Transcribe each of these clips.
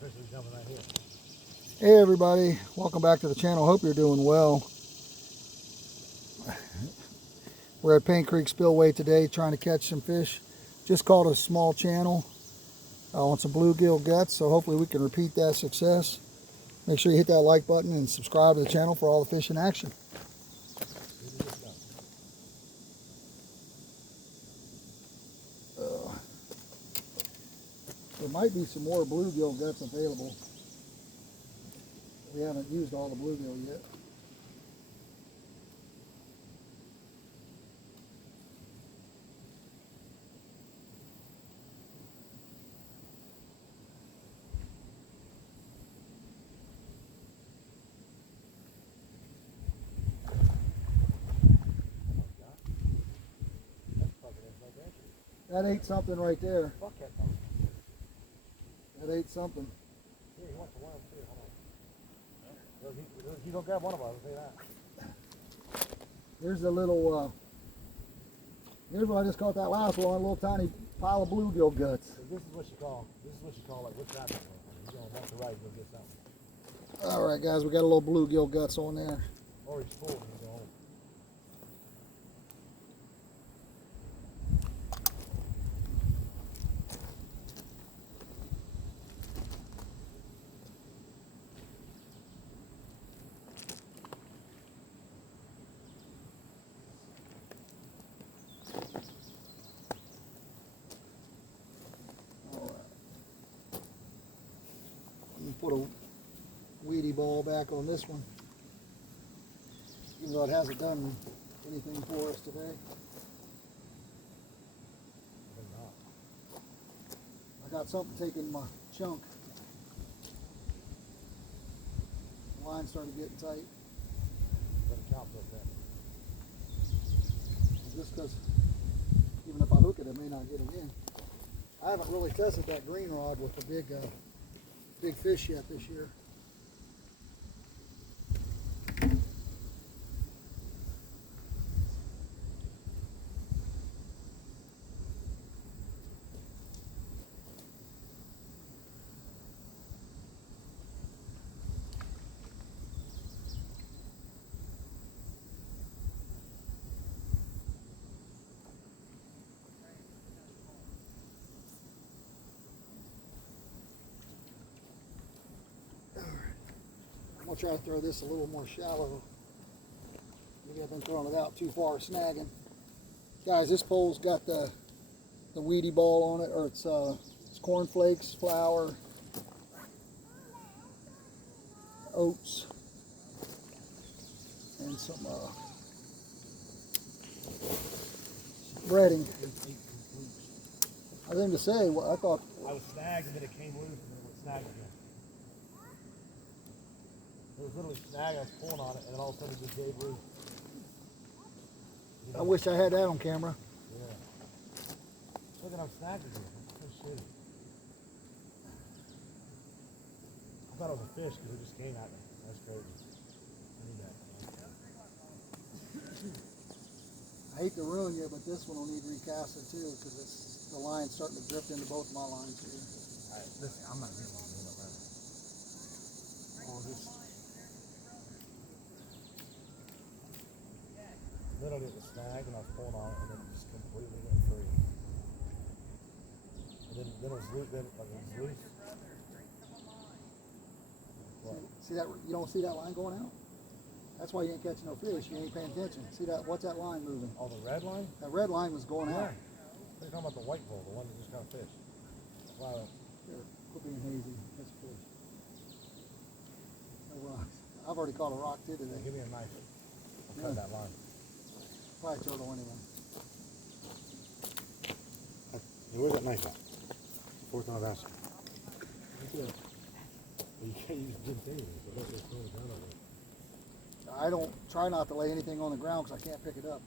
fish is jumping right here. Hey everybody, welcome back to the channel. Hope you're doing well. We're at Paint Creek Spillway today trying to catch some fish. Just caught a small channel on some bluegill guts, so hopefully we can repeat that success. Make sure you hit that like button and subscribe to the channel for all the fish in action. There might be some more bluegill guts available. We haven't used all the bluegill yet. That ate something right there. That ate something. Yeah, he wants to worm too. Hold on. He's gonna grab one of us, I'll say that. There's a little, here's what I just caught that last one, a little tiny pile of bluegill guts. So this is what you call like what's that? He's going left to right, you'll get something. All right, guys, we got a little bluegill guts on there. Or he's full and he's going home. Put a weedy ball back on this one, even though it hasn't done anything for us today. I got something taking my chunk. The line started getting tight. Just because even if I hook it, I may not get it in. I haven't really tested that green rod with the big fish yet this year. I'm gonna try to throw this a little more shallow. Maybe I've been throwing it out too far, snagging. Guys, this pole's got the weedy ball on it, or it's cornflakes, flour, oats, and some breading. I think to say, I thought I was snagged and then it came loose and then it was snagged again. It was literally snagged, I was pulling on it, and then all of a sudden it just gave loose. I wish I had that on camera. Yeah. Look at how snagged it is. That's so shitty. I thought it was a fish because it just came at me. That's crazy. I need that. I hate to ruin you, but this one will need recasted too, because the line's starting to drift into both my lines here. Alright, listen, I'm not getting one. Oh, this. Literally it was snagged and I was pulling on it and then it just completely went free. And then it was loose. Then it was loose. What? See that? You don't see that line going out? That's why you ain't catching no fish. You ain't paying attention. See that? What's that line moving? Oh, the red line? That red line was going out. They're talking about the white bull, the one that just got fish. Wow. Here, quit being hazy. That's a fish. No rocks. I've already caught a rock too today. Give me a knife. I'll cut that line. Probably turtle anyway. Hey, where's that knife at? Fourth time I've asked you. Good. You can't use Jim Taylor, but that's what's going on over there. I don't try not to lay anything on the ground because I can't pick it up.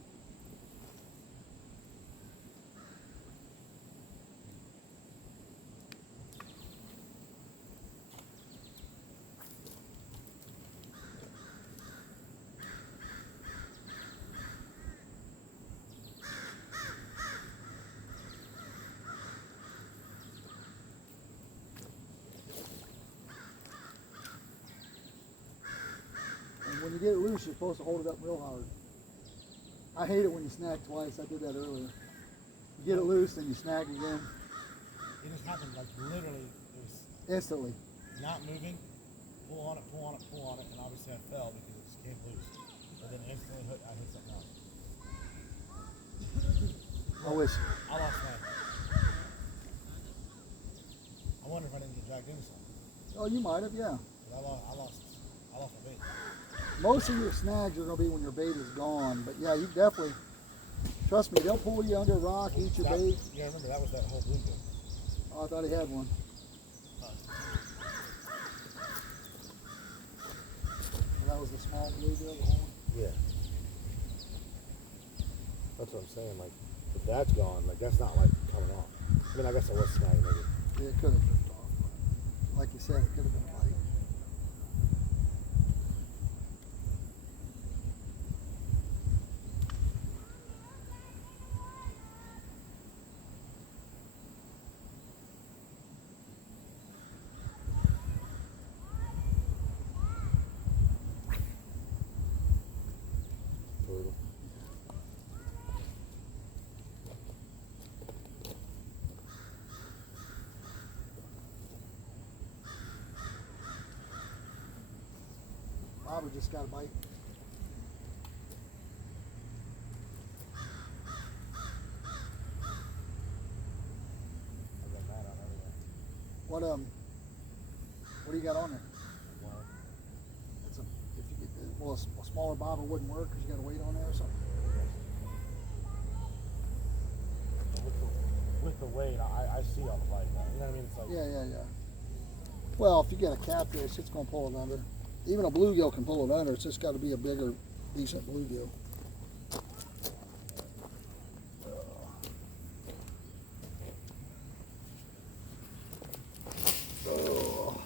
get it loose, you're supposed to hold it up real hard. I hate it when you snag twice. I did that earlier. You get it loose, then you snag again. It just happened like literally. It was Instantly. not moving. Pull on it, pull on it, pull on it, and obviously I fell because it just came loose. But then instantly I hit something else. I wish. I lost my. I wonder if I didn't get dragged into something. Oh, you might have, yeah. But I lost my bait. Most of your snags are going to be when your bait is gone. But yeah, you definitely, trust me, they'll pull you under a rock, eat your bait. Yeah, remember that was that whole bluegill. Oh, I thought he had one. That was the small bluegill, the whole one? Yeah. That's what I'm saying. Like, if that's gone, like that's not like coming off. I mean, I guess it was snagging maybe. Yeah, it could have drifted off. Like you said, it could have been a bite. Brutal. Bobber just got a bite. I got mad on everything. What do you got on there? Wow. It's a, if you get the, well, a smaller bobber wouldn't work because you got a weight on there or something. With the weight, I see all the bite now. You know what I mean? It's like Yeah. Well, if you get a catfish, it's going to pull it under. Even a bluegill can pull it under. It's just got to be a bigger, decent bluegill. Oh.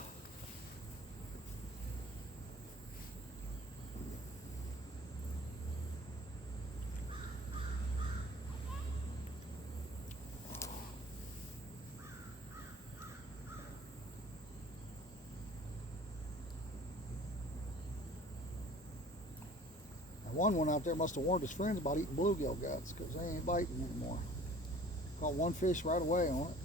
One out there must have warned his friends about eating bluegill guts because they ain't biting anymore. Caught one fish right away on it.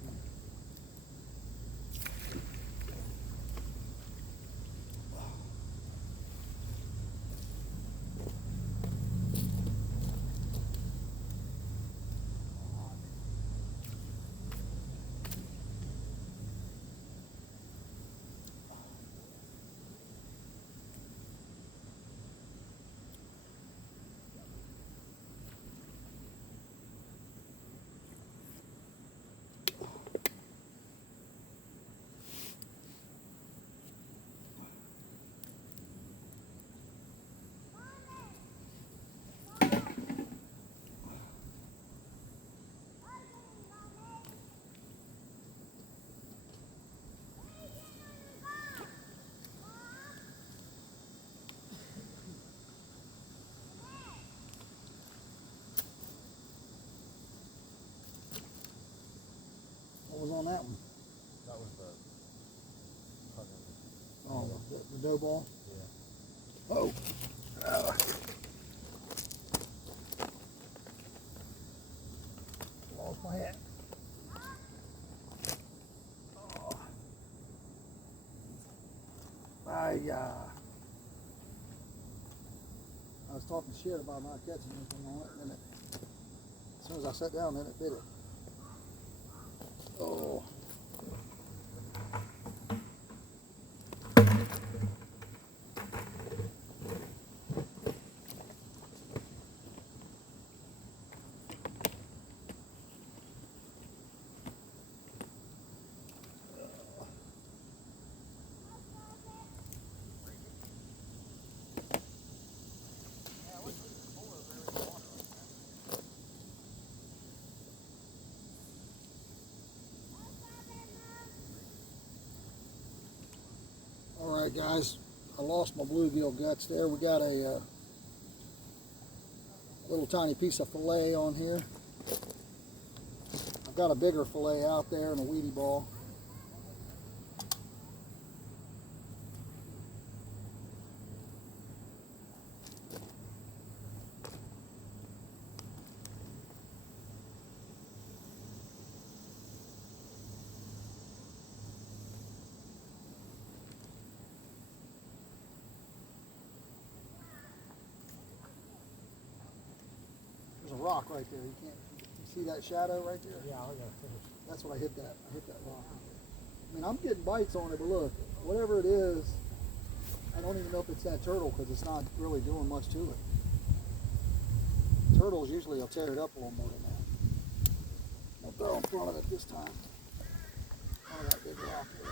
What was on that one? that was the fucking. Oh, the dough ball? Yeah. Oh. Lost my hat. Oh. I was talking shit about not catching anything on it, and then as soon as I sat down, then it bit it. Oh. All right, guys, I lost my bluegill guts there. We got a little tiny piece of fillet on here. I've got a bigger fillet out there and a weedy ball. rock right there. You can't. You see that shadow right there? Yeah, I gotta finish. That's what I hit that. I hit that rock. I mean, I'm getting bites on it, but look, whatever it is, I don't even know if it's that turtle because it's not really doing much to it. Turtles usually will tear it up a little more than that. I'll throw in front of it this time. Oh, that big rock there.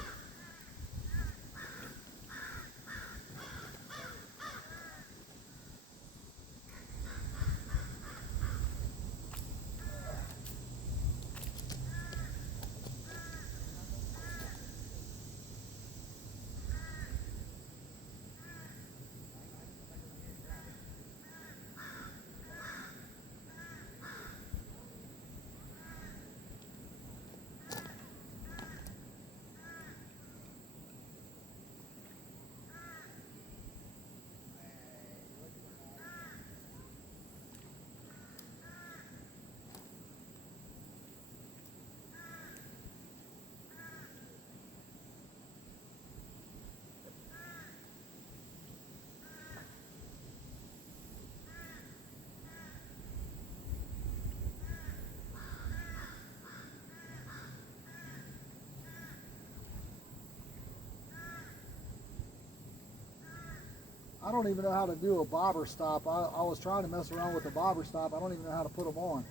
I don't even know how to do a bobber stop. I was trying to mess around with the bobber stop. I don't even know how to put them on.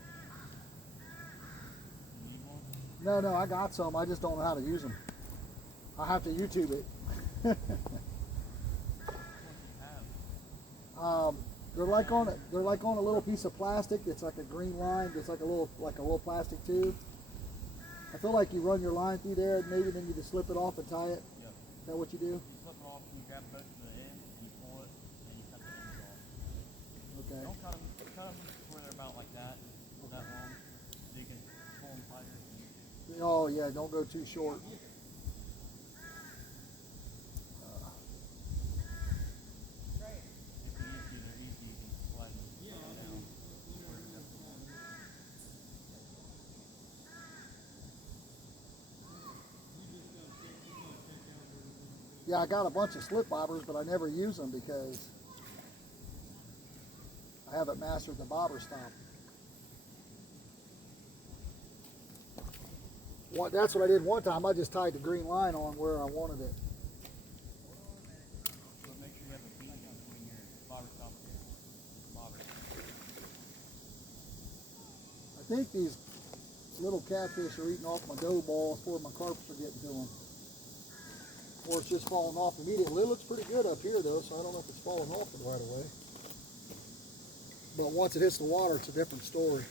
No, I got some. I just don't know how to use them. I have to YouTube it. They're like on a little piece of plastic. It's like a green line. It's like a little plastic tube. I feel like you run your line through there, maybe then you just slip it off and tie it. Yep. Is that what you do? You flip it off and you grab both of the ends, you pull it, and you cut the ends off. Okay. Don't cut them where they're about like that long, so you can pull them tighter. Oh yeah, don't go too short. They're easy, you can slide them down. Yeah, I got a bunch of slip bobbers, but I never use them because I haven't mastered the bobber stop. That's what I did one time. I just tied the green line on where I wanted it. So make sure you have a bead between your bobber stop and your bobber. I think these little catfish are eating off my dough balls before my carps are getting to them. Or it's just falling off immediately. It looks pretty good up here though, so I don't know if it's falling off right away. But once it hits the water, it's a different story.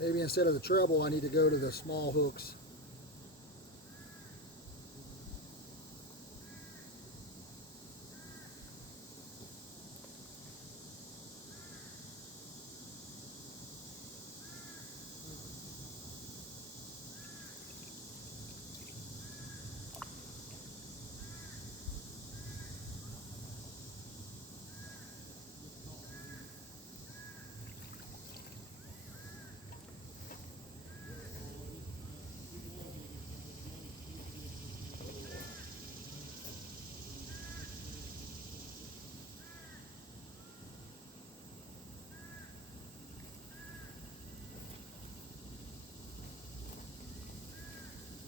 Maybe instead of the treble, I need to go to the small hooks.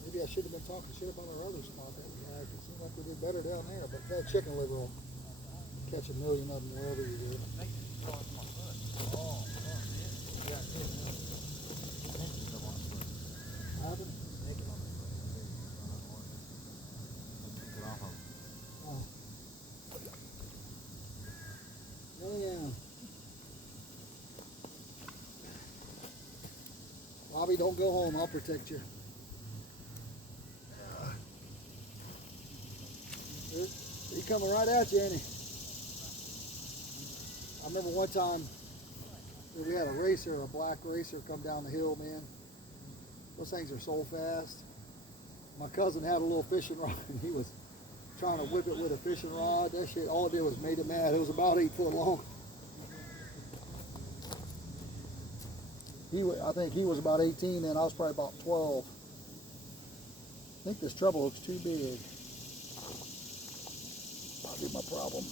Maybe I should have been talking shit about our other spot that we had. It seemed like we did better down there, but that chicken liver will catch a million of them wherever you do. Make it throw it to my foot. Oh, yeah, yeah. Happened? Snake on my foot. Took it off of. Oh. Oh yeah. Bobby, don't go home. I'll protect you. He's coming right at you, ain't he? I remember one time we had a black racer come down the hill, man. Those things are so fast. My cousin had a little fishing rod and he was trying to whip it with a fishing rod. That shit, all it did was made him mad. It was about 8 foot long. I think he was about 18 and I was probably about 12. I think this treble looks too big. Might be my problem.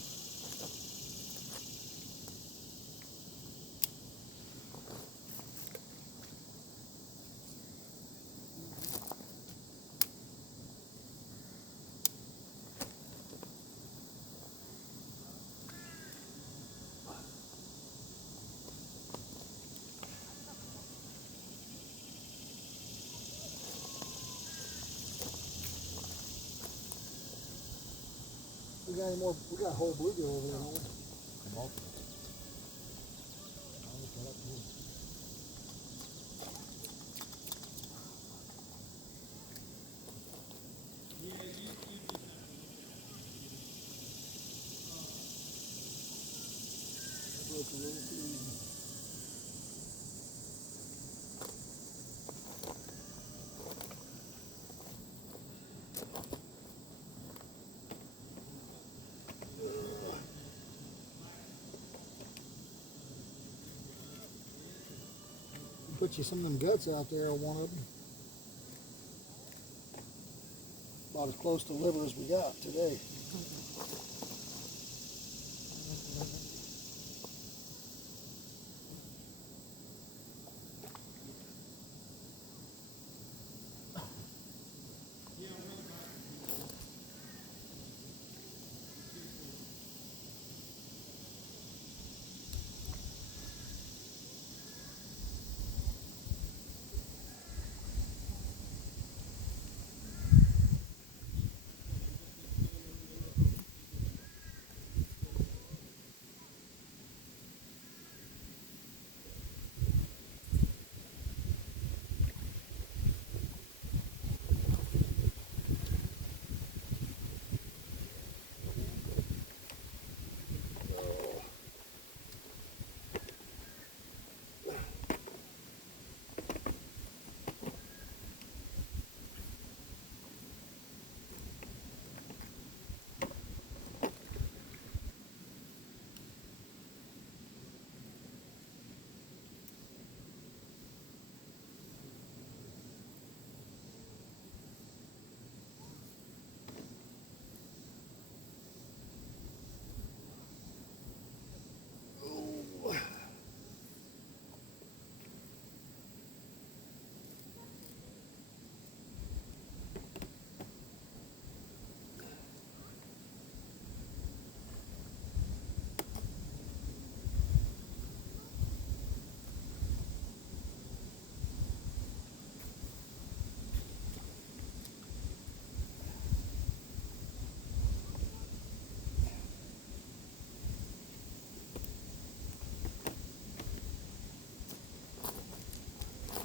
We got any more? We got a whole bluegill over there, don't we? Put you some of them guts out there on one of them. About as close to liver as we got today.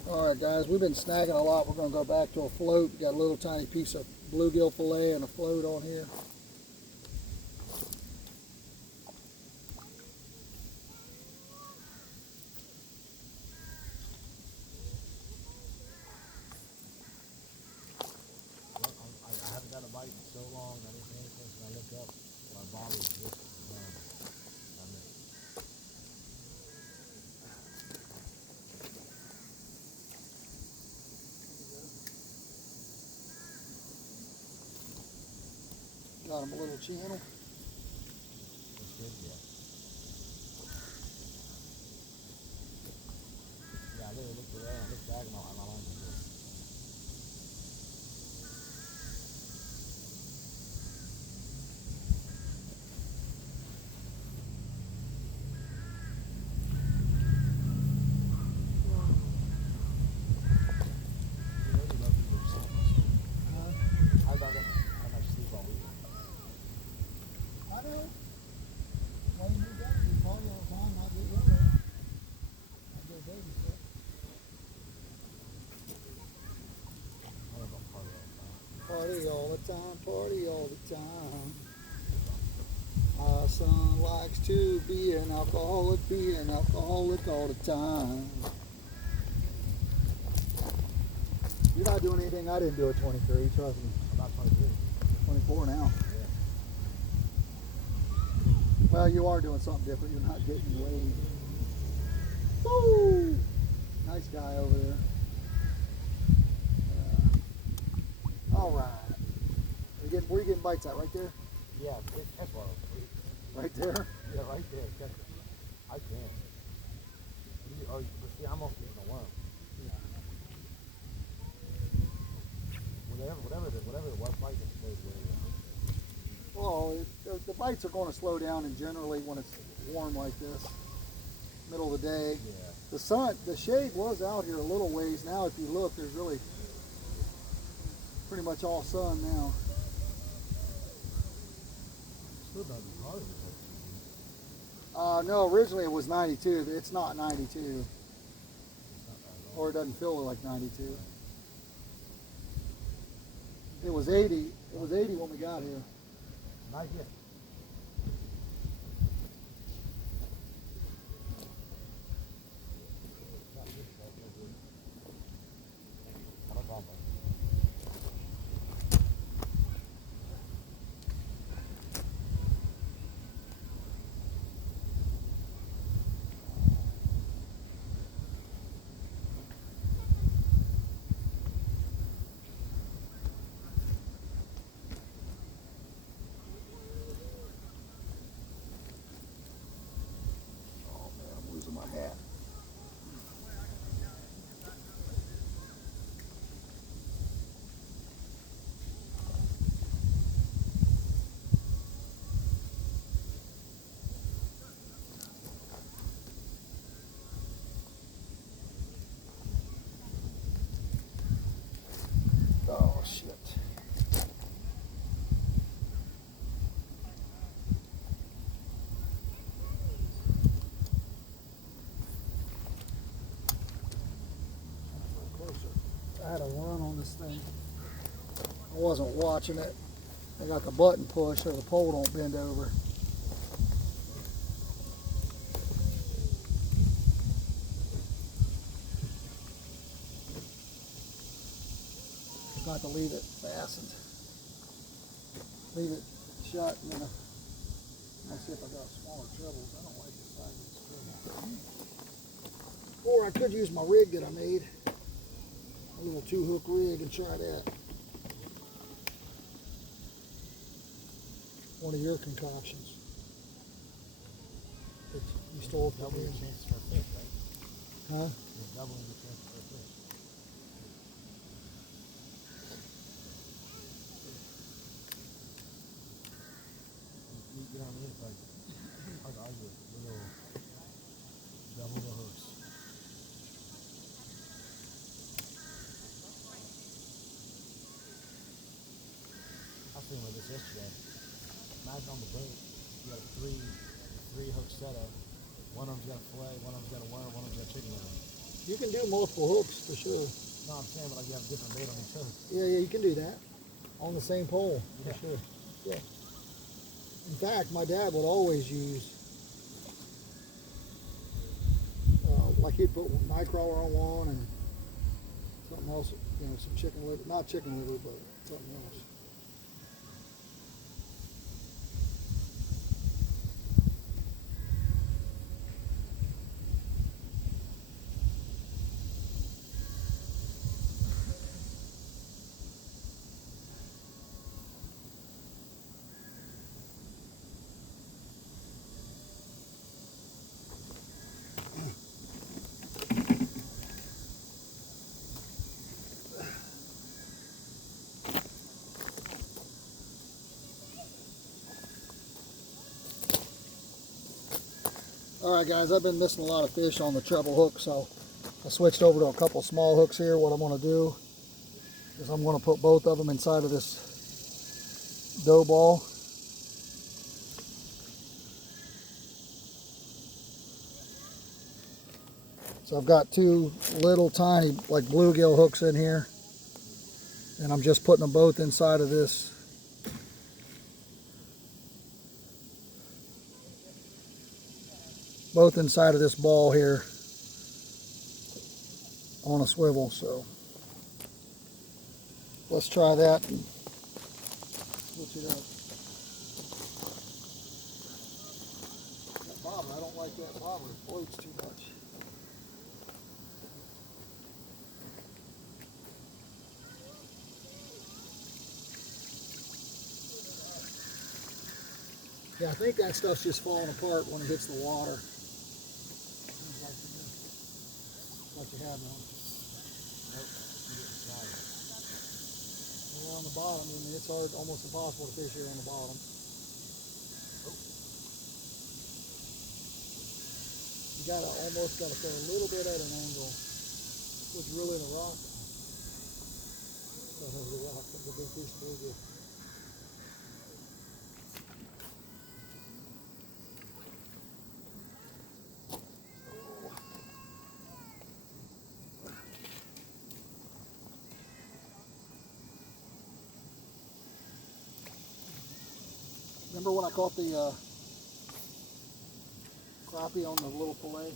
Alright guys, we've been snagging a lot. We're going to go back to a float. We got a little tiny piece of bluegill fillet and a float on here. I haven't got a bite in so long. I didn't pay attention. I look up, my body is just Got him a little channel. That's good, yeah. Yeah, I really looked around. I looked back and my line was good. Party all the time, party all the time. My son likes to be an alcoholic all the time. You're not doing anything I didn't do at 23, trust me. About 23. 24 now. Yeah. Well, you are doing something different. You're not getting weighed. Woo! Nice guy over there. All right. Where are you getting bites at? Right there? Yeah, catch one. Right there? Yeah, right there. Catch it. I can. But see, I'm mostly eating a worm. Whatever the white bite is, stays where it is. Well, the bites are going to slow down, and generally when it's warm like this, middle of the day. Yeah. The sun, the shade was out here a little ways. Now, if you look, there's really pretty much all sun now. Still not as hard as it No, originally it was 92. It's not 92, or it doesn't feel like 92. It was 80. It was 80 when we got here. Not yet. Oh man, I'm losing my hat. Oh shit. I had a run on this thing. I wasn't watching it. I got the button pushed so the pole don't bend over. Got to leave it fastened. Leave it shut, and then I'll see if I got smaller trebles. I don't like the size of this treble. Or I could use my rig that I made. A little 2-hook rig and try that. One of your concoctions. That you stole from Double me. your chances for a fish, right? Huh? You're doubling your chances for a fish. You know what I mean? It's like hard to argue with little double the hooks. I was thinking about this yesterday. Imagine on the boat, you got a three hook setup. One of them's got a fillet, one of them's got a worm, one of them's got chicken in them. You can do multiple hooks for sure. No, I'm saying, but like you have different bait on each hook. Yeah, you can do that. On the same pole, Yeah. for sure. Yeah. In fact, my dad would always use, like he'd put night crawler on one and something else, some chicken liver, not chicken liver, but something else. Alright guys, I've been missing a lot of fish on the treble hook, so I switched over to a couple small hooks here. What I'm going to do is I'm going to put both of them inside of this dough ball. So I've got two little tiny like bluegill hooks in here, and I'm just putting them both inside of this ball here on a swivel. So let's try that and switch it up. That bobber, I don't like that bobber. It floats too much. Yeah, I think that stuff's just falling apart when it hits the water. Like you had one. Nope. You didn't try it. Well, on the bottom, I mean, it's hard, almost impossible to fish here on the bottom. You gotta almost gotta throw a little bit at an angle. It's really the rock. Oh, the rock, that's a big piece of bluegill. Remember when I caught the crappie on the little fillet?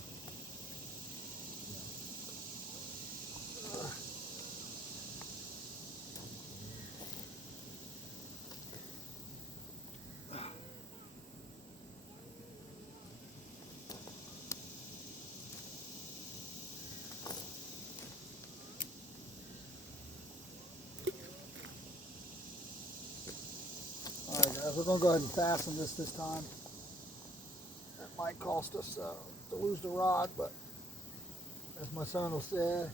Alright guys, we're going to go ahead and fasten this time. That might cost us to lose the rod, but as my son will say,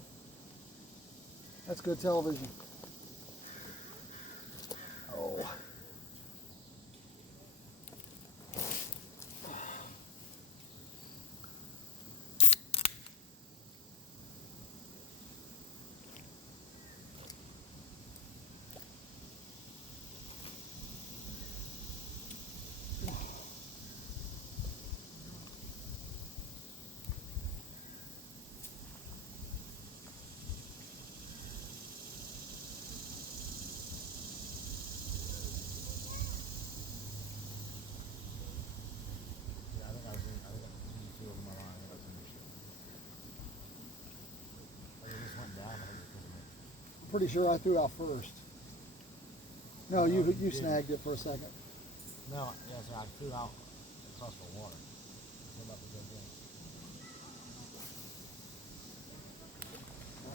that's good television. Oh. Yeah, I think I got two over my line. I got some issue. Like it just went down. I think because of it. I'm pretty sure I threw out first. No, No, you you you didn't. snagged it for a second. No, yeah, so I threw out across the water. Came up the same thing.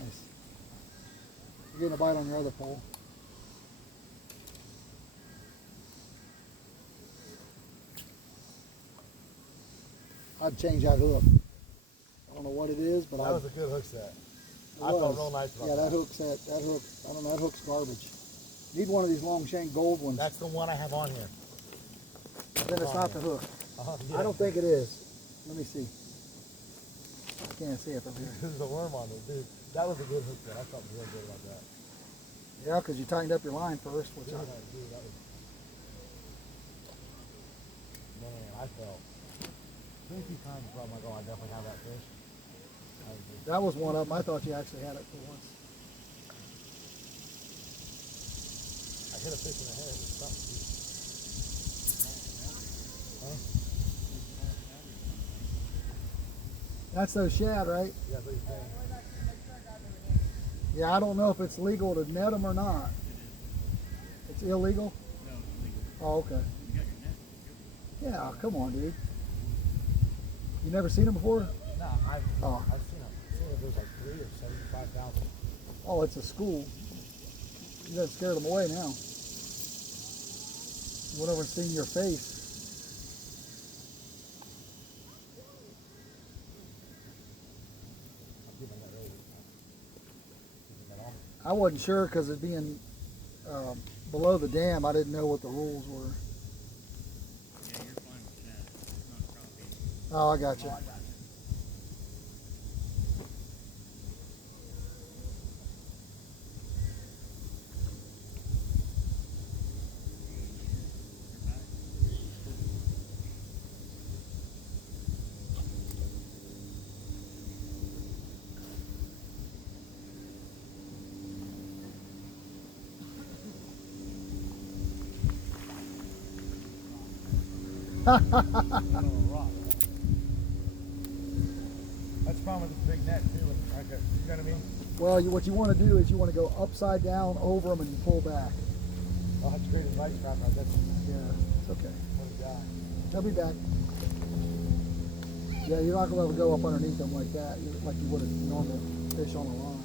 Nice. You're getting a bite on your other pole. I'd change that hook. I don't know what it is, but That was a good hook set. it I felt was. real nice about Yeah, that. that hook, I don't know, that hook's garbage. Need one of these long chain gold ones. That's the one I have on here. Then it's not the hook. Yeah. I don't think it is. Let me see. I can't see it from here. There's a worm on it, dude. That was a good hook set. I felt real good about that. Yeah, because you tightened up your line first. Which Dude, I, that was... Man, I felt... Pretty few times before I'm like, oh, I definitely have that fish. that was one of them. I thought you actually had it for once. I hit a fish in the head with something, dude. Huh? That's those shad, right? Yeah, that's what he's saying. Yeah, I don't know if it's legal to net them or not. It's illegal? No, it's legal. Oh, okay. You got your net. Yeah, come on, dude. You never seen them before? No, I've seen them. I've seen if there's like 3 or 75,000. Oh, it's a school. You done scared them away now. Went over and seen your face. I'm keeping that ready. Keeping that on. I wasn't sure because it being below the dam, I didn't know what the rules were. Yeah, you're fine with that. It's not crappie. Oh, I got you. Oh, I got you. That's the problem with this big net too. Like, you know what I mean? Well, what you want to do is you want to go upside down over them and you pull back. I'll have to create a vice trap. I guess. Yeah, it's okay. What a guy. They'll be back. Yeah, you're not going to be able to go up underneath them like that, like you would a normal fish on the line.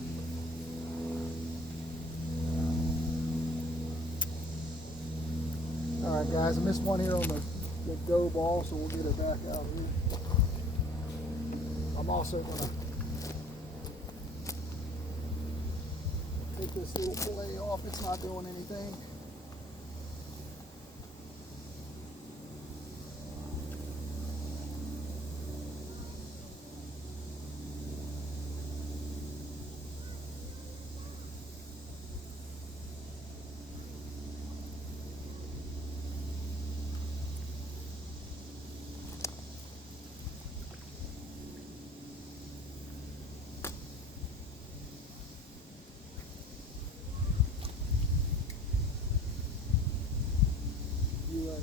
All right, guys, I missed one here on the dough ball, so we'll get it back out here. I'm also going to take this little fillet off. It's not doing anything.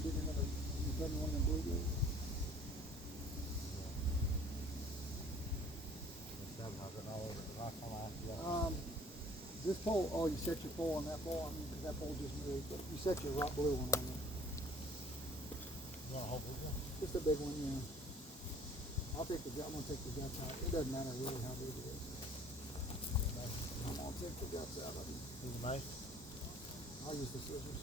Get another, you put one in the bluegill. This pole, oh, you set your pole on that pole? I mean, because that pole just moved, but you set your rock blue one on there. You want a whole big one? Just a big one, yeah. I'm going to take the guts out. It doesn't matter really how big it is. I'm going to take the guts out of it. Use a knife? I'll use the scissors.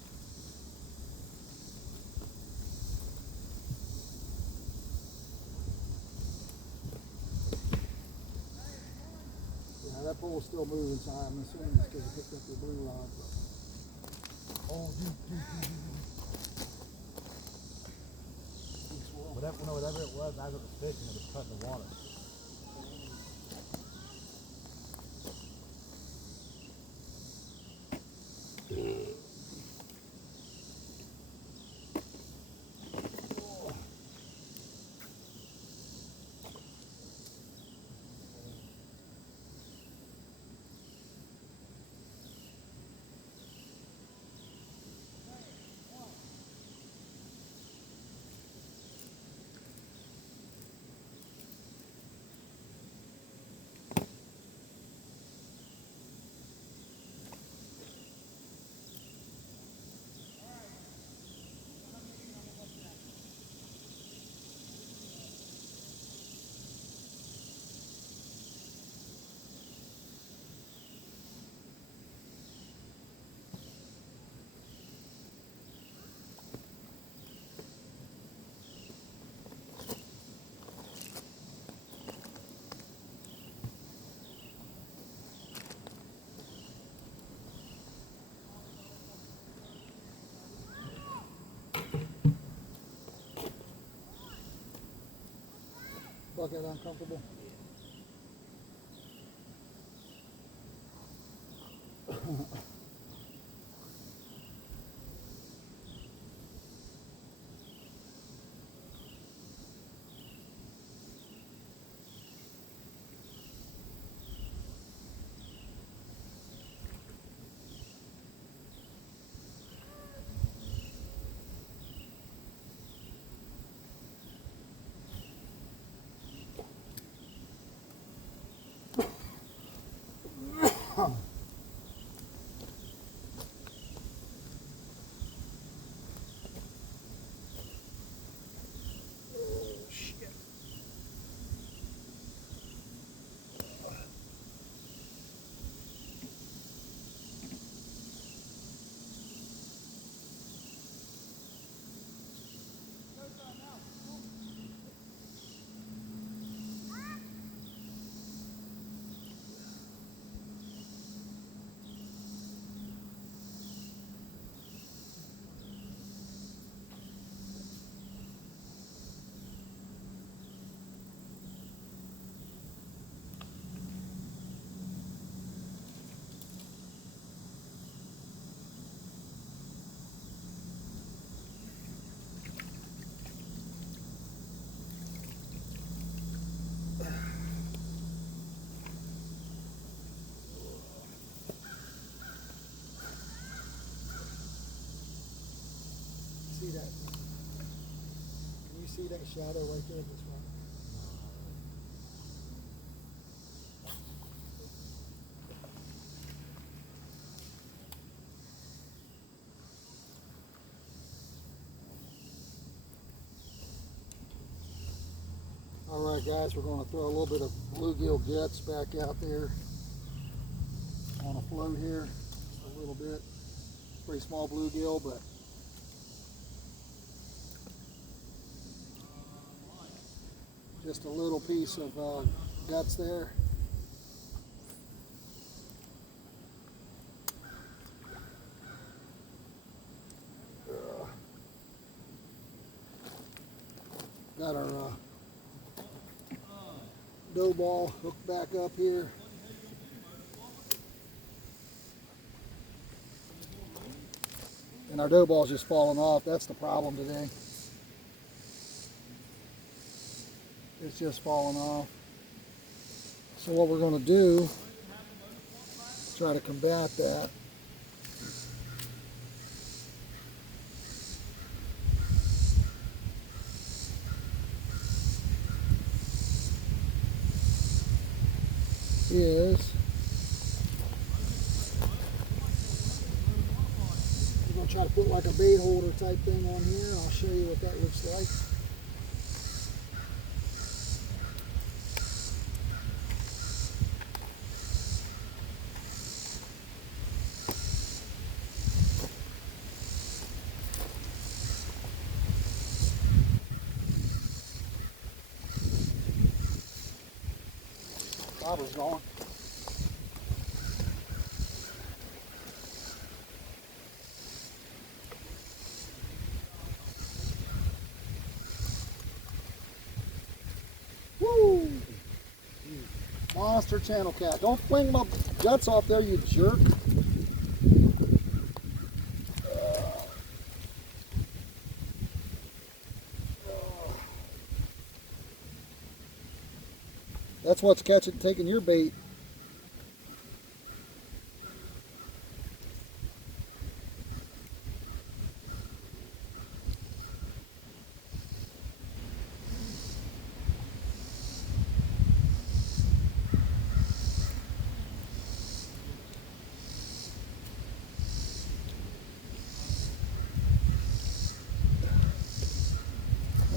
That pole's still moving, so I'm assuming it's because it picked up your blue rod. But... Oh, whatever it was, as it was fishing, it was cutting the water. Bucket uncomfortable. See that? Can you see that shadow right there in this one? Alright guys, we're going to throw a little bit of bluegill guts back out there on a float here, just a little bit. Pretty small bluegill, but just a little piece of guts there. Got our dough ball hooked back up here. And our dough ball's just falling off. That's the problem today. It's just falling off. So what we're going to do, try to combat that. Is we're going to try to put like a bait holder type thing on here. I'll show you what that looks like. Bobber's gone. Woo! Monster channel cat. Don't fling my guts off there, you jerk. That's what's taking your bait.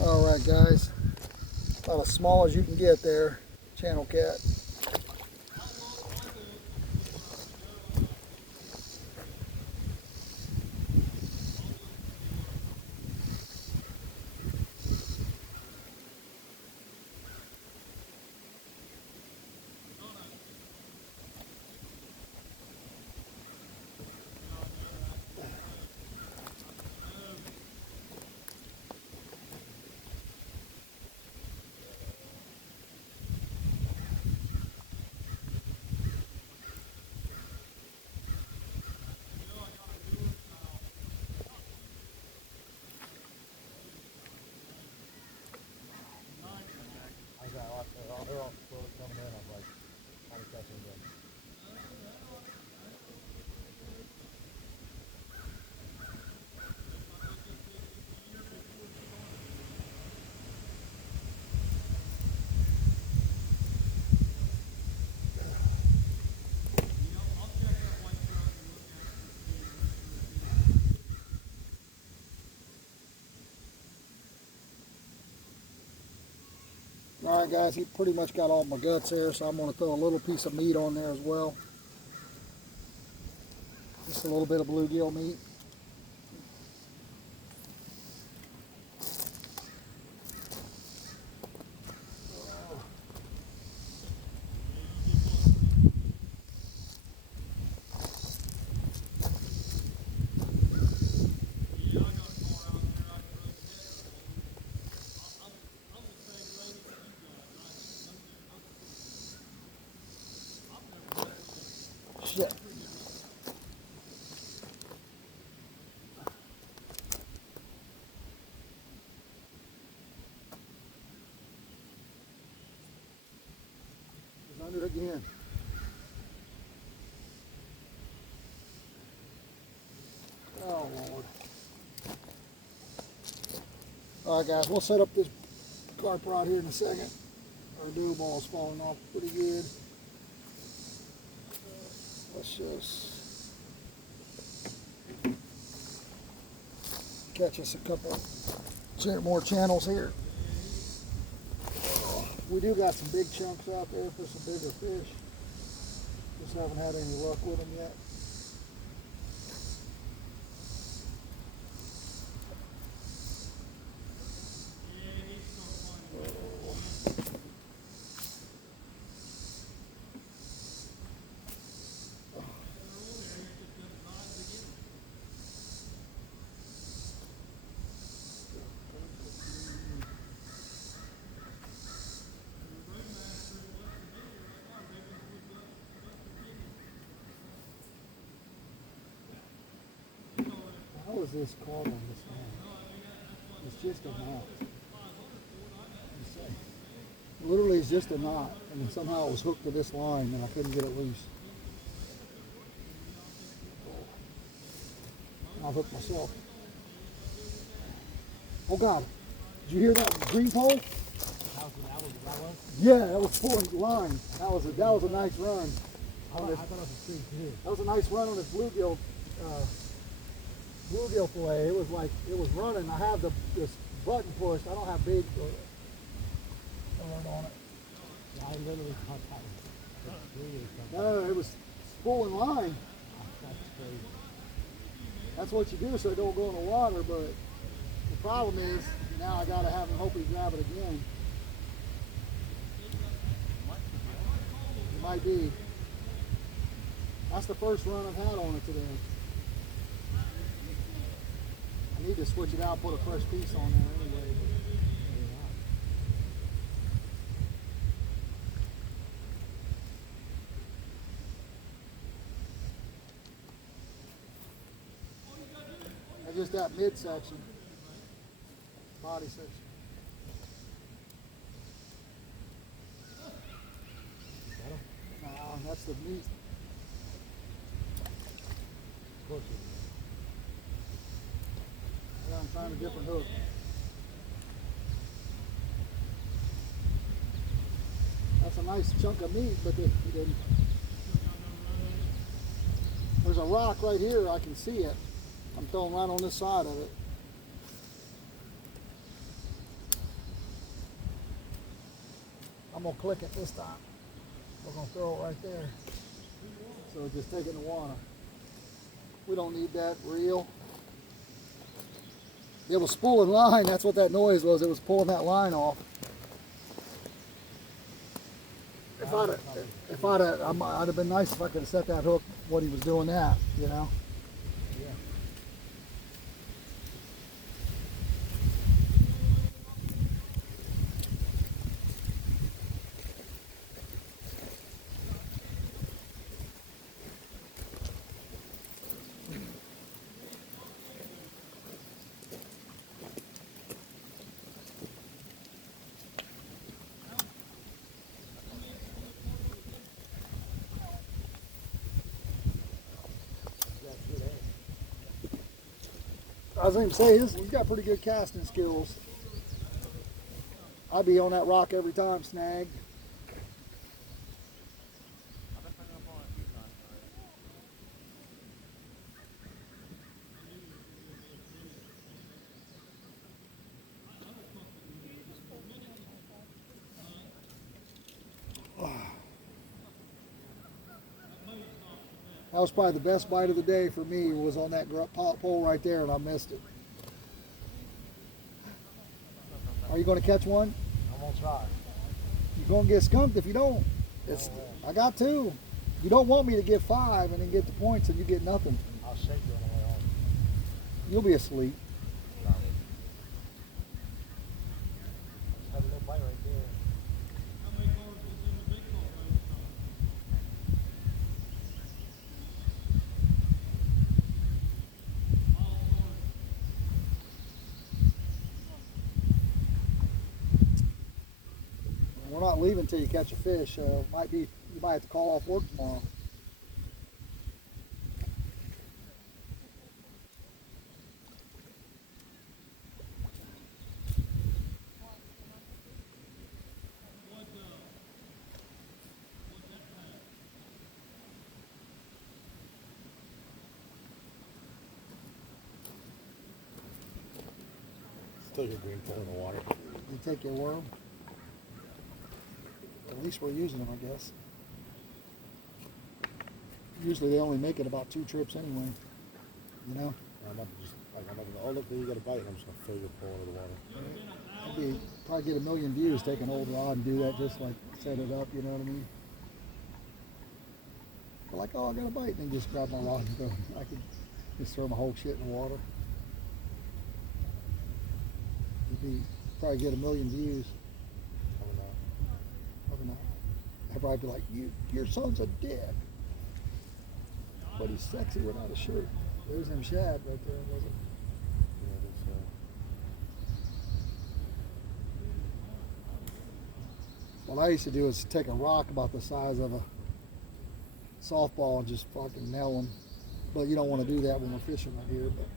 All right, guys. About as small as you can get there, channel cat. They're all slowly coming in. I'm like, trying to catch them again. Alright guys, he pretty much got all my guts there, so I'm going to throw a little piece of meat on there as well. Just a little bit of bluegill meat. Shit. He's under it again. Oh Lord. Alright guys, we'll set up this carp rod here in a second. Our dough ball's falling off pretty good. Let's just catch us a couple more channels here. We do got some big chunks out there for some bigger fish. Just haven't had any luck with them yet. How is this caught on this line? It's just a knot. Literally, it's just a knot, and then somehow it was hooked to this line, and I couldn't get it loose. I hooked myself. Oh God! Did you hear that green pole? That was? Yeah, that was pulling the line. That was a nice run. I thought it was a tree too. That was a nice run on this bluegill fillet. It was like it was running. I have this button pushed. I don't have big alert on it. Yeah, I literally caught that with a tree or something. No, it was pulling line. That's crazy. That's what you do so it don't go in the water. But the problem is now I gotta have him hopefully grab it again. It might be. That's the first run I've had on it today. I need to switch it out, put a fresh piece on there anyway. Just that midsection, body section. No, that's the meat. Of course it is. Yeah, I'm trying a different hook. That's a nice chunk of meat, but he didn't. There's a rock right here, I can see it. I'm throwing right on this side of it. I'm gonna click it this time. We're gonna throw it right there. So just take it in the water. We don't need that reel. It was pulling line, that's what that noise was. It was pulling that line off. I'd have been nice if I could have set that hook when he was doing that, you know. Yeah. I was going to say, he's got pretty good casting skills. I'd be on that rock every time, snagged. I've been picking up on it a few times already. That was probably the best bite of the day for me, was on that pole right there, and I missed it. Are you going to catch one? I'm gonna try. You're going to get skunked if you don't. I got two. You don't want me to get 5 and then get the points and you get nothing. I'll shake you on the way home. You'll be asleep. Probably. Just had a little bite right there. We're not leaving until you catch a fish. You might have to call off work tomorrow. Still your green pole in the water. You take your worm. At least we're using them, I guess. Usually they only make it about 2 trips anyway. You know? I'm about to just, like, I'm about to go, oh, look, there you got a bite, and I'm just going to fill your pole into the water. I'd be, probably get 1 million views, take an old rod and do that, just like set it up, you know what I mean? But like, oh, I got a bite, and then just grab my rod and go. I could just throw my whole shit in the water. Probably get 1 million views. Probably not. Probably not. I'd probably be like, your son's a dick. But he's sexy without a shirt. There's him shad right there, wasn't it? Yeah, I think so. What I used to do is take a rock about the size of a softball and just fucking nail them. But you don't want to do that when we're fishing right here. But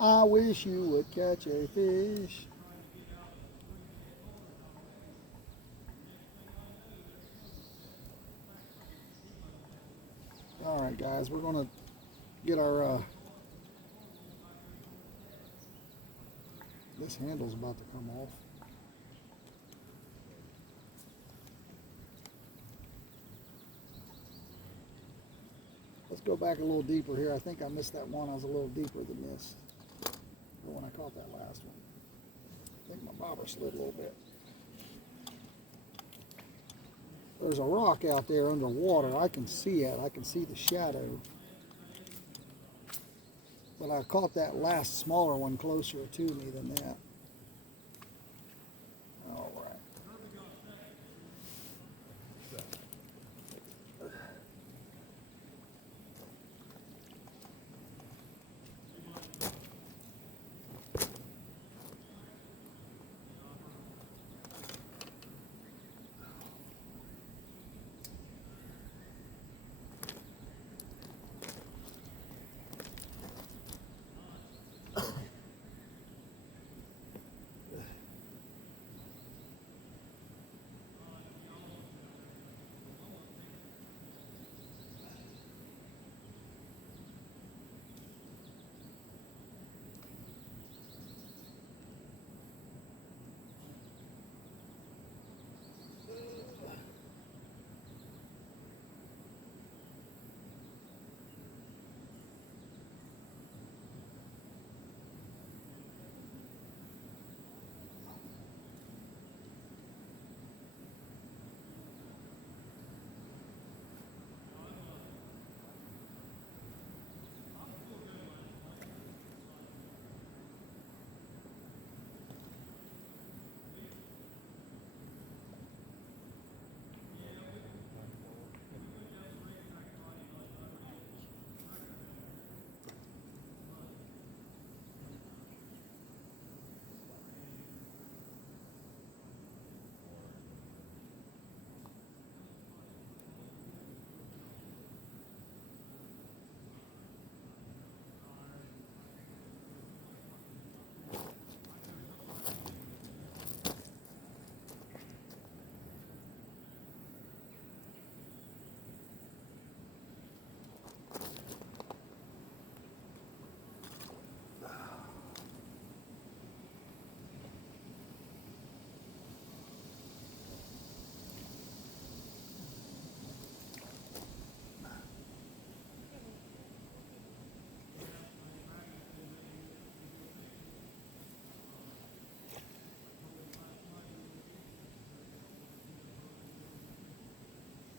I wish you would catch a fish. All right, guys, we're gonna get our this handle's about to come off. Let's go back a little deeper here. I think I missed that one. I was a little deeper than this. But when I caught that last one, I think my bobber slid a little bit. There's a rock out there underwater. I can see it. I can see the shadow. But I caught that last smaller one closer to me than that. All right.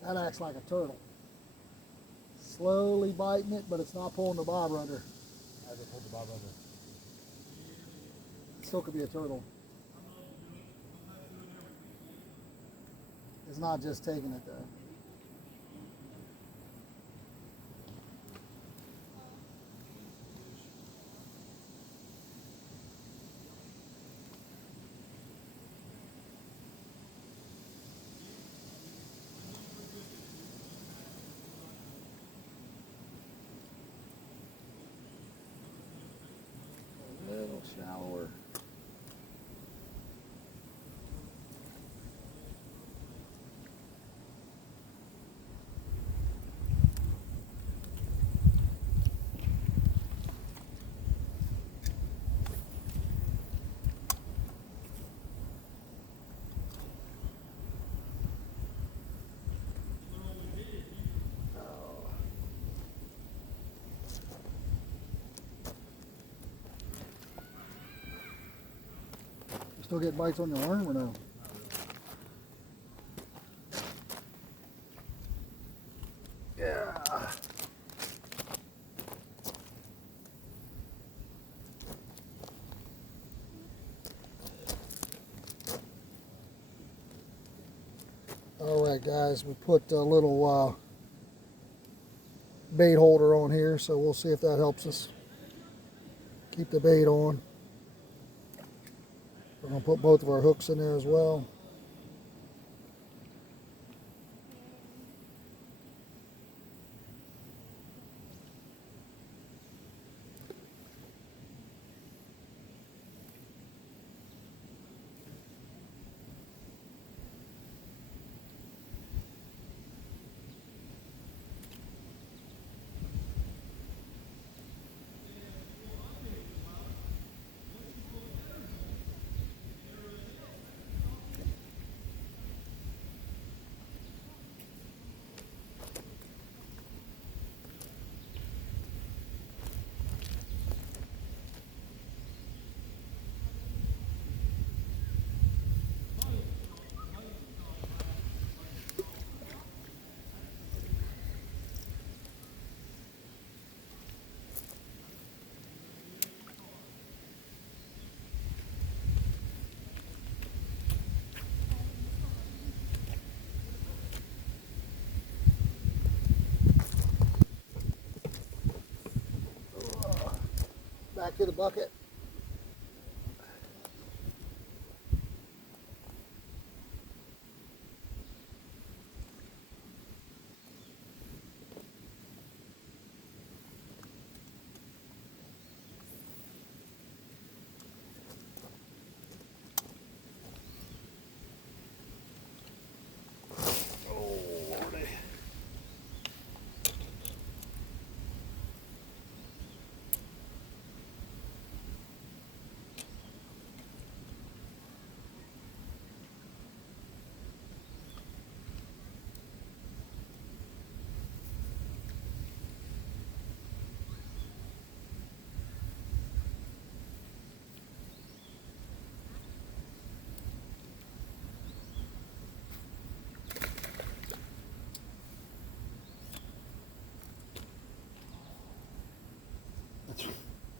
That acts like a turtle. Slowly biting it, but it's not pulling the bobber under. I haven't pulled the bob under. It still could be a turtle. It's not just taking it though. A little shallower. Still get bites on your worm or no? Not really. Yeah. All right, guys, we put a little bait holder on here, so we'll see if that helps us keep the bait on. We're gonna put both of our hooks in there as well. Back to the bucket.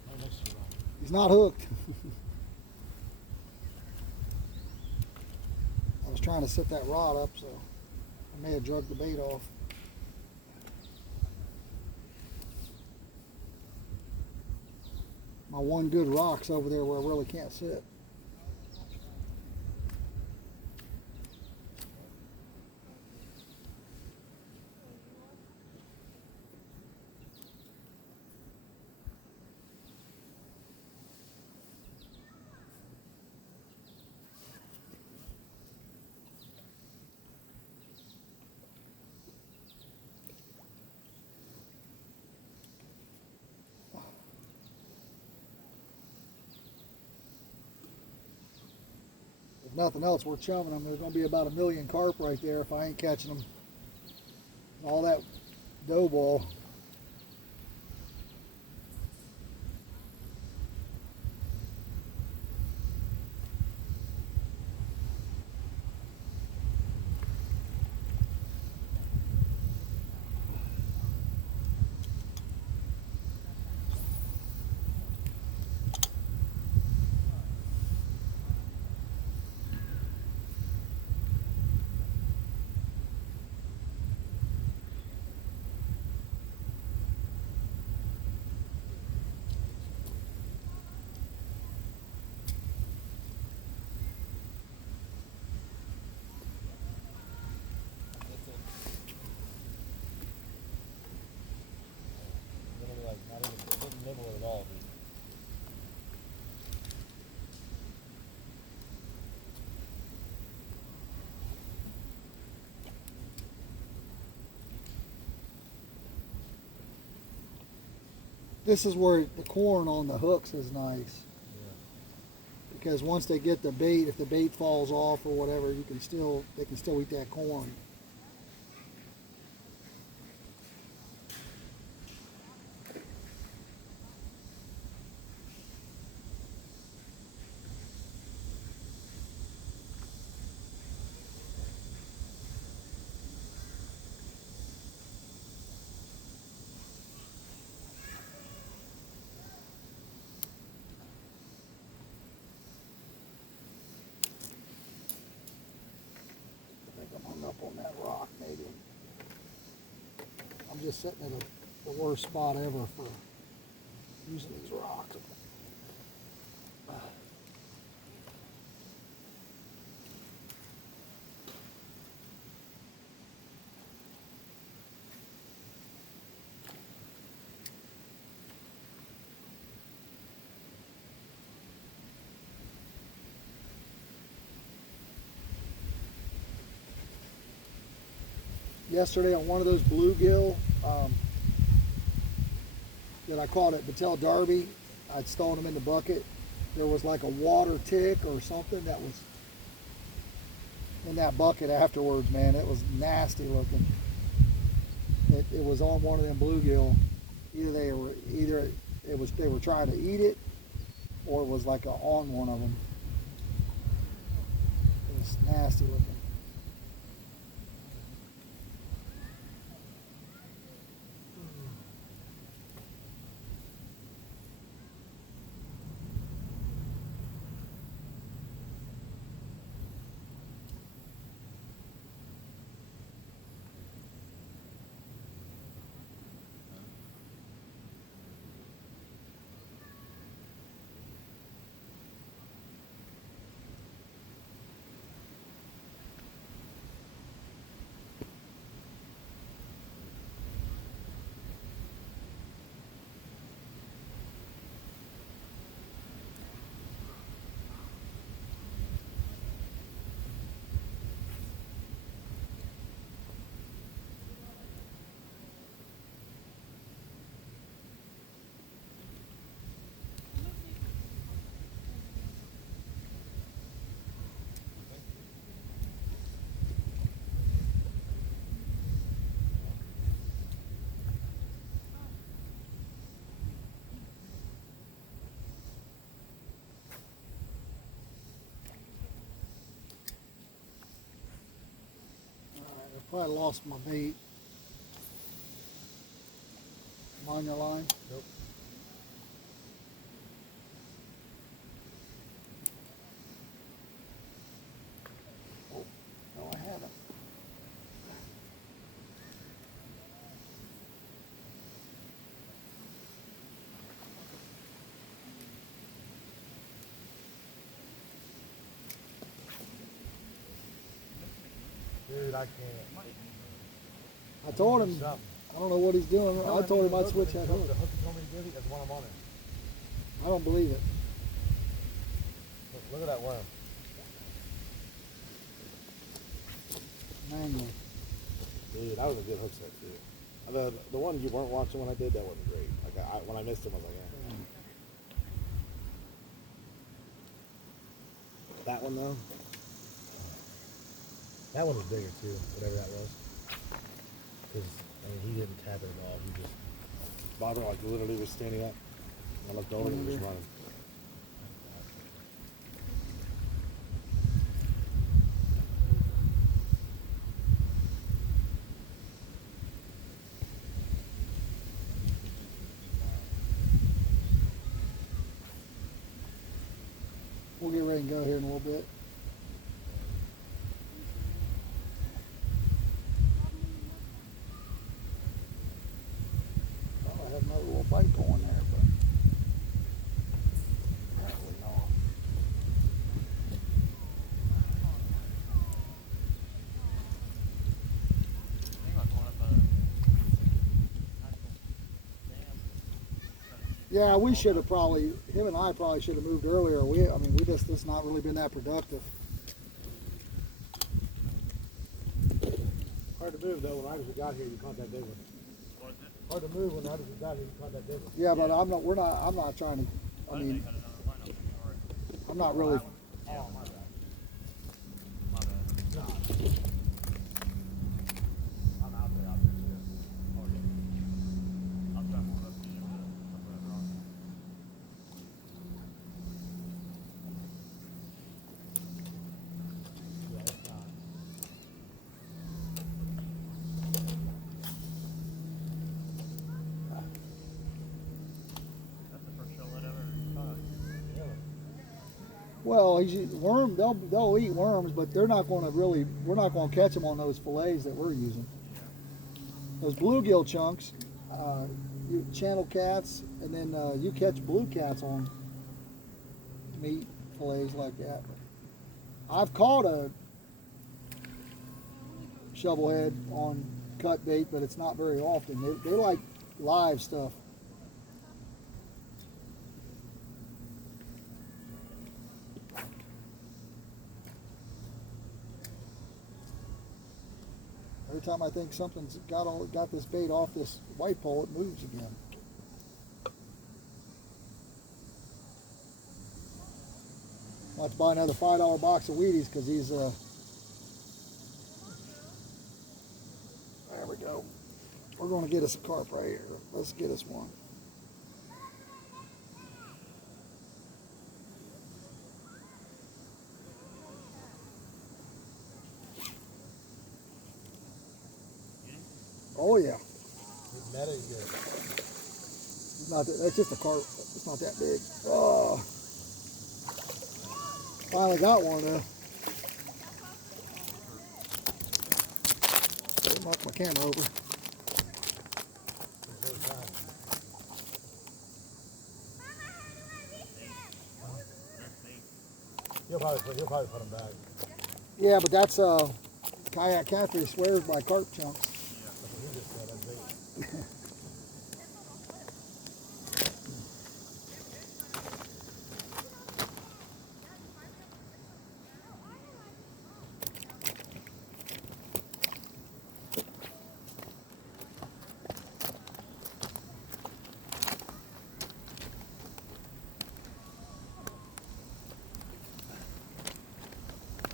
Right next to you, Ron. He's not hooked. I was trying to set that rod up, so I may have drugged the bait off. My one good rock's over there where I really can't sit. If nothing else, we're chumming them. There's going to be about 1 million carp right there if I ain't catching them. All that dough ball. Literally, like, not even, it didn't nibble it at all, dude. This is where the corn on the hooks is nice. Yeah. Because once they get the bait, if the bait falls off or whatever, they can still eat that corn. I'm just sitting at the worst spot ever for using these rocks. Yesterday on one of those bluegill that I caught at Battelle Derby, I'd thrown them in the bucket. There was like a water tick or something that was in that bucket afterwards, man. It was nasty looking. It was on one of them bluegill. Either they were trying to eat it, or it was like on one of them. It was nasty looking. Probably lost my bait. Am I on your line? Nope. Oh, no, I haven't. Dude, I can't. I told him, Something. I don't know what he's doing. No, I told him I'd the switch hook- that hook. The hook you told me to give you is the one I'm on it. I don't believe it. Look at that worm. Mango. Dude, that was a good hook set too. The one you weren't watching when I did, that wasn't great. Like when I missed him, I was like, eh. That one though. That one was bigger too, whatever that was. Because he didn't tap it at all. He just Bobber like literally was standing up. I looked over and he was just running. We'll get ready and go here in a little bit. Thought I had another little bite going there, but apparently not. Yeah, we should have probably, him and I probably should have moved earlier. We just not really been that productive. Hard to move though. When Iverson got here, you caught that big one. What is it? Hard to move when Iverson got here, you caught that big one. Yeah, but I'm not trying to, I mean, Cut another line up for it. I'm not really, Oh, my bad. My bad. God. I'm out there too. Oh, yeah. I'll try more up to you. I'll put it wrong. Yeah, it's not. That's the first shell I'd ever caught. Really? well, they'll eat worms, but they're not going to really, we're not going to catch them on those fillets that we're using. those bluegill chunks, you channel cats, and then you catch blue cats on meat fillets like that. I've caught a shovelhead on cut bait, but it's not very often. They like live stuff. Every time I think something's got this bait off this white pole, it moves again. I'll have to buy another $5 box of Wheaties because he's there we go. We're going to get us a carp right here. Let's get us one. Oh yeah. That is good. It's not that, that's just a carp. It's not that big. Oh. Finally got one though. Knock my camera over. He'll probably put them back. Yeah, but that's kayak catfish swears by carp chunks. That's what he just said. That's bait.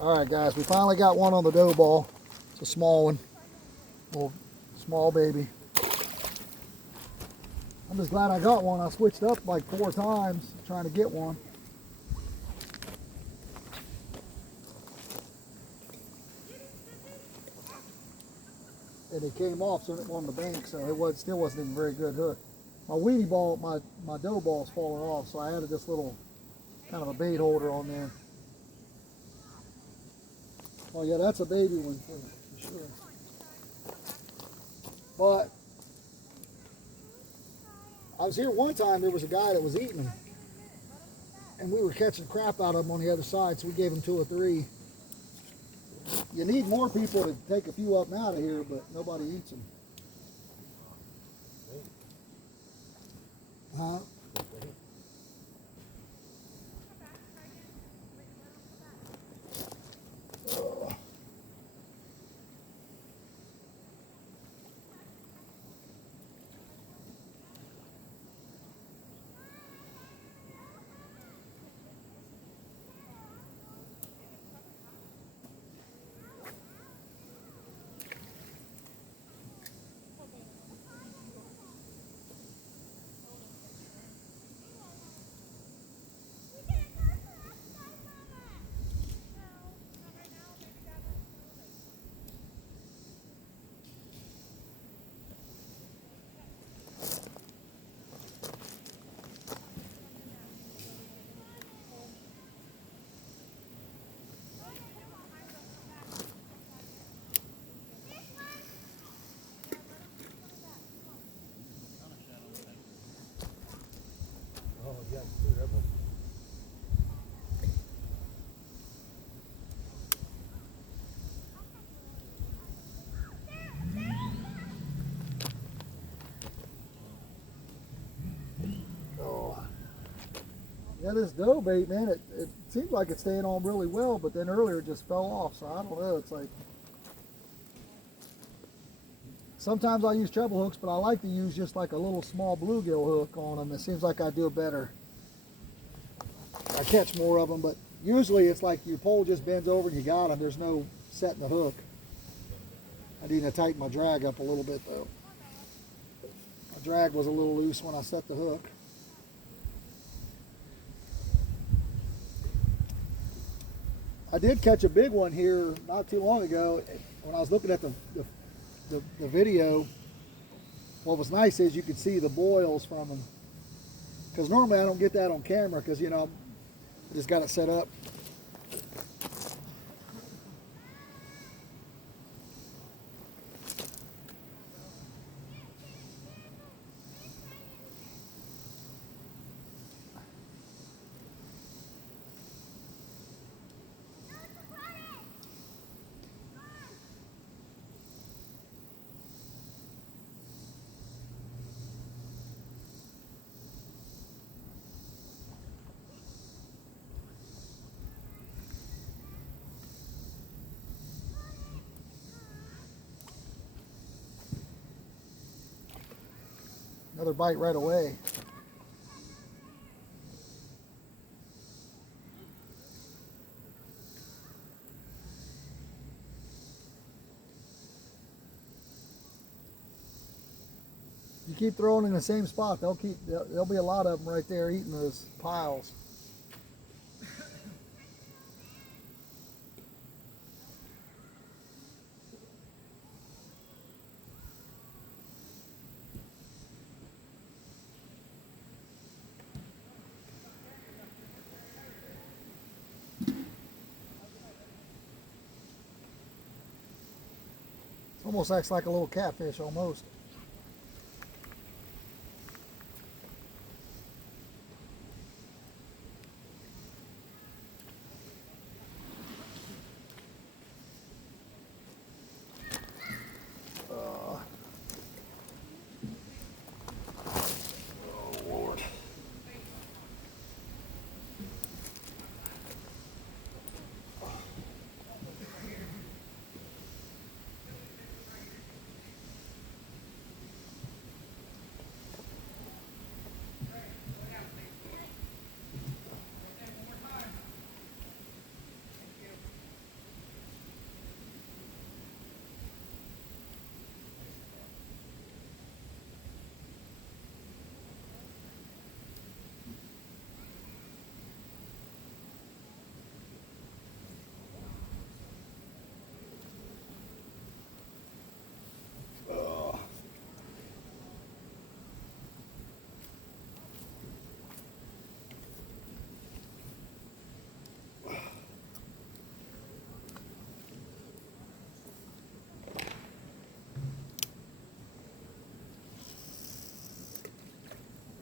All right, guys, we finally got one on the dough ball. It's a small one, little small baby. I'm just glad I got one. I switched up like 4 times trying to get one. And it came off so it went on the bank, so it still wasn't even a very good hook. My weenie ball, my dough ball's falling off, so I added this little kind of a bait holder on there. Oh yeah, that's a baby one for sure. But I was here one time, there was a guy that was eating them. And we were catching crap out of them on the other side, so we gave him 2 or 3. You need more people to take a few up and out of here, but nobody eats them. Huh? Oh, yeah, clear up. Oh. Yeah, this dough bait, man, it seems like it's staying on really well, but then earlier it just fell off, so I don't know. It's like, sometimes I use treble hooks, but I like to use just like a little small bluegill hook on them. It seems like I do better. I catch more of them, but usually it's like your pole just bends over and you got them. There's no setting the hook. I need to tighten my drag up a little bit though. My drag was a little loose when I set the hook. I did catch a big one here not too long ago when I was looking at the video. What was nice is you could see the boils from them, because normally I don't get that on camera because, you know, I just got it set up. Another bite right away. You keep throwing in the same spot, there'll be a lot of them right there eating those piles. It almost acts like a little catfish almost.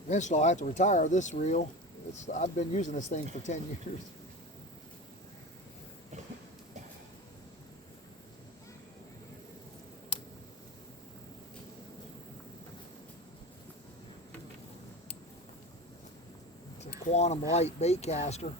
Eventually I'll have to retire this reel. I've been using this thing for 10 years. It's a quantum light bait caster.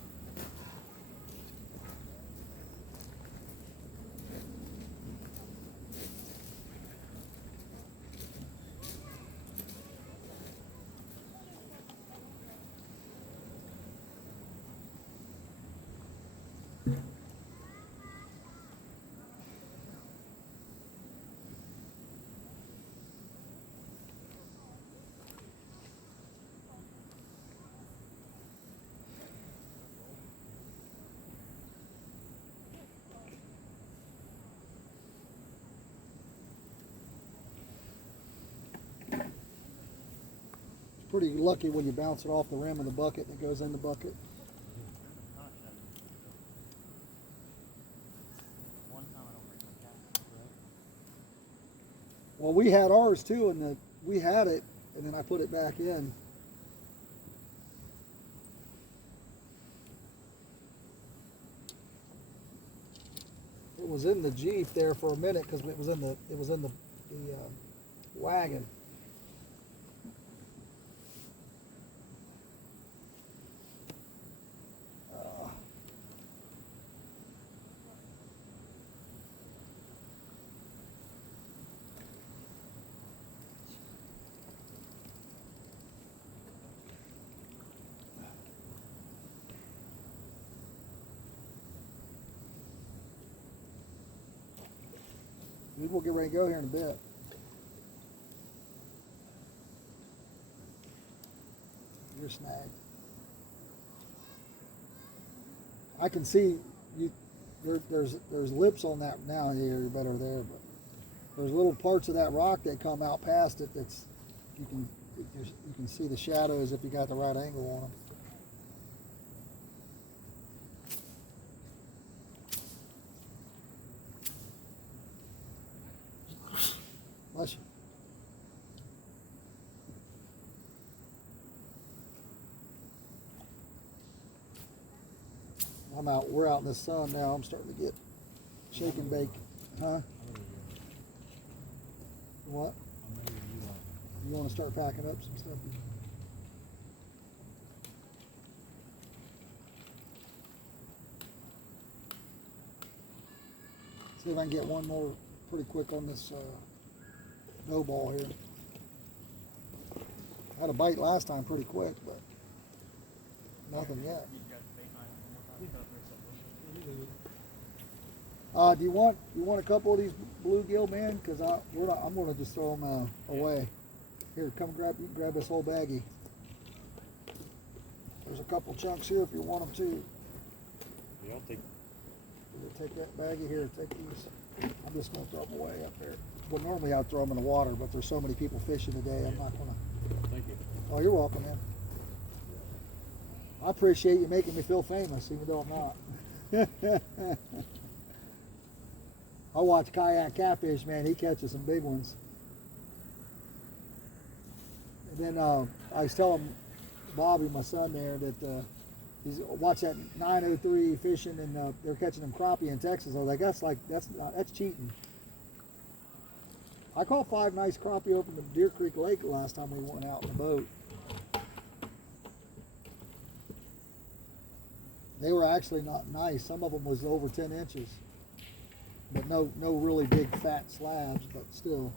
Pretty lucky when you bounce it off the rim of the bucket and it goes in the bucket. Well, we had ours too, and we had it, and then I put it back in. It was in the Jeep there for a minute because it was in the wagon. We'll get ready to go here in a bit. You're snagged. I can see you. There's lips on that now. You're better there, but there's little parts of that rock that come out past it. That's you can see the shadows if you got the right angle on them. Bless you. We're out in the sun now. I'm starting to get shake and bake. Huh? What? You want to start packing up some stuff? See if I can get one more pretty quick on this no ball here. Had a bite last time pretty quick, but nothing yet. You got the bait line one more time. Do you want a couple of these bluegill, man? Because I'm gonna just throw them away. Here, come grab this whole baggie. There's a couple chunks here if you want them too. You don't think? Take that baggie here. Take these. I'm just gonna throw them away up there. Well, normally I'd throw them in the water, but there's so many people fishing today. I'm not gonna. Thank you. Oh, you're welcome, man. I appreciate you making me feel famous, even though I'm not. I watch Kayak Catfish, man. He catches some big ones. And then I was telling Bobby, my son there, that he's watched that 903 fishing, and they're catching them crappie in Texas. I was like, that's cheating. I caught 5 nice crappie over in Deer Creek Lake last time we went out in the boat. They were actually not nice. Some of them was over 10 inches. But no really big fat slabs, but still.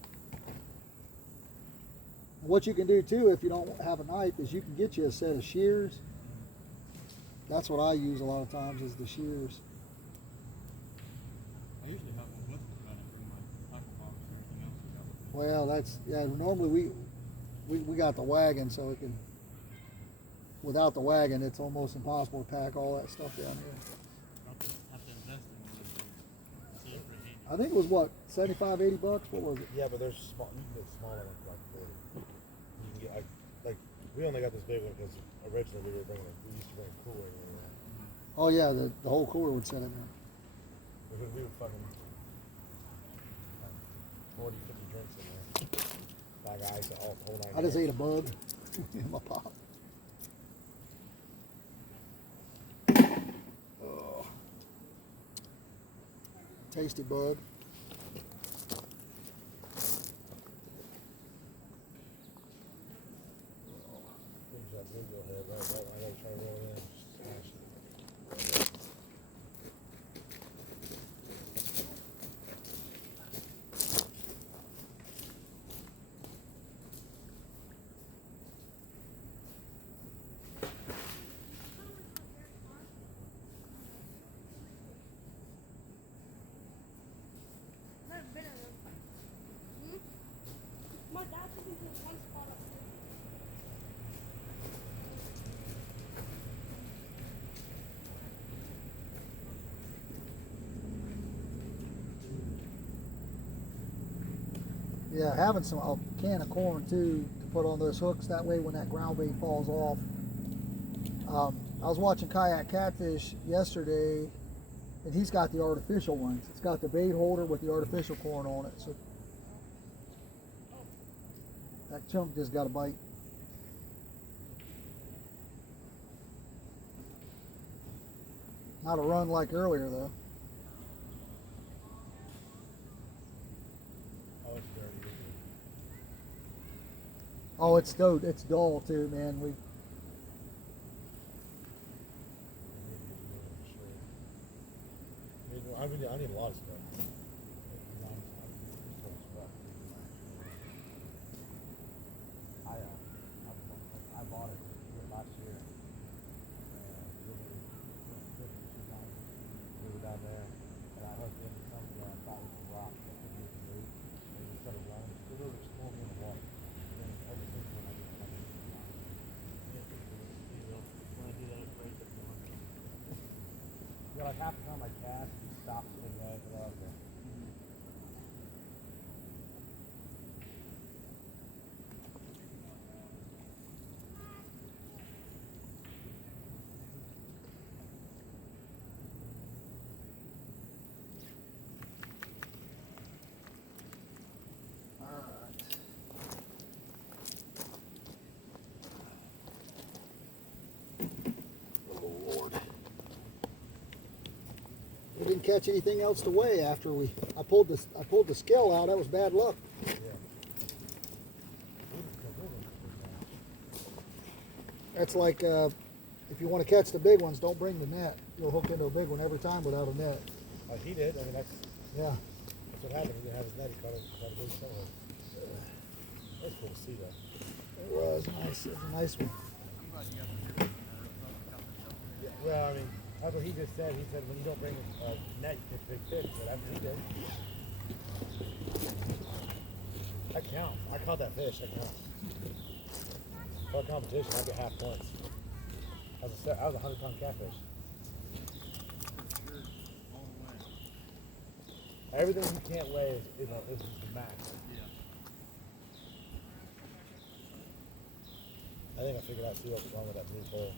And what you can do too, if you don't have a knife, is you can get you a set of shears. That's what I use a lot of times, is the shears. I usually have one with me, but I didn't bring my tackle box or anything else. Well, normally we got the wagon, so it can, without the wagon, it's almost impossible to pack all that stuff down here. I'll just have to invest in one of those. See if they're handy. I think it was what, 75, 80 bucks? What was it? Yeah, but there's small. You can get smaller ones for like 40. You can get like we only got this big one because originally we used to bring a cooler in there. Oh yeah, the whole cooler would sit in there. We would fucking 40, 50 drinks in there. Bag of ice, all whole nine. I just ate a bug in my pop. Oh. Tasty bug. There's that bluegill head right. I gotta try to roll it in. Smash it. My dad took me to one spot up there. Yeah, having a can of corn too to put on those hooks. That way, when that ground bait falls off. I was watching Kayak Catfish yesterday, and he's got the artificial ones. It's got the bait holder with the artificial corn on it. So that chunk just got a bite. Not a run like earlier though. Oh, it's dirty. Isn't it? Oh, it's dull too, man. I need a lot of stuff. I bought it last year. We were down there, and I hooked into something that I thought was a rock that couldn't even move. And we started running. It literally just pulled me in the water. And then ever since then, I just Want to do that at break if you want. yeah, like half the time I cast, he stops midway, but okay. We didn't catch anything else to weigh after I pulled the scale out. That was bad luck. Yeah. That's like if you want to catch the big ones, don't bring the net. You'll hook into a big one every time without a net. He did. I mean, that's Yeah. what happened. He didn't have his net. He caught a big fellow. That's cool to see that. It was nice. It was a nice one. I'm glad you guys are here. Got this up there. Yeah, well, I mean, that's what he just said. He said when you don't bring a net, you catch big fish. But that's what he did. That counts. I caught that fish. That counts. For a competition, I get half points. That was a 100-pound catfish. You're all the way. Everything you can't weigh is the max. Yeah. I think I figured out what's wrong with that blue pole.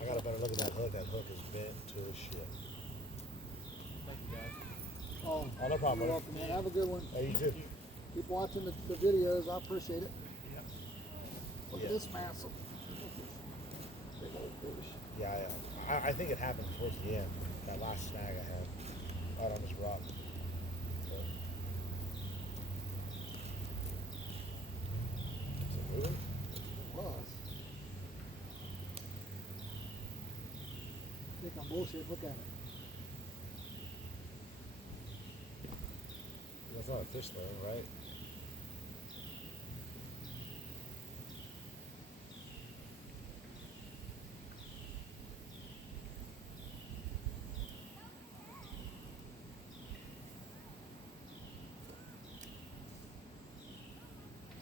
I got a better look at that hook. That hook is bent to shit. Thank you guys. Oh, Oh, no problem. you're buddy. welcome, man. Have a good one. Hey, you too. Keep watching the videos. I appreciate it. Yeah. Look Yeah. at this massive. Big old fish. Yeah, I think it happened towards the end. That last snag I had out on this rock. So. Is it moving? It was. Think I'm bullshit. Look at it. That's not a fish though, right?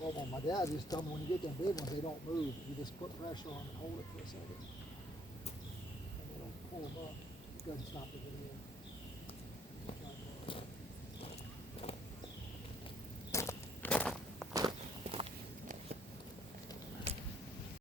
Well, my dad used to tell me when you get them big ones, they don't move. You just put pressure on and hold it for a second. And it'll pull them up. Go ahead and stop the video.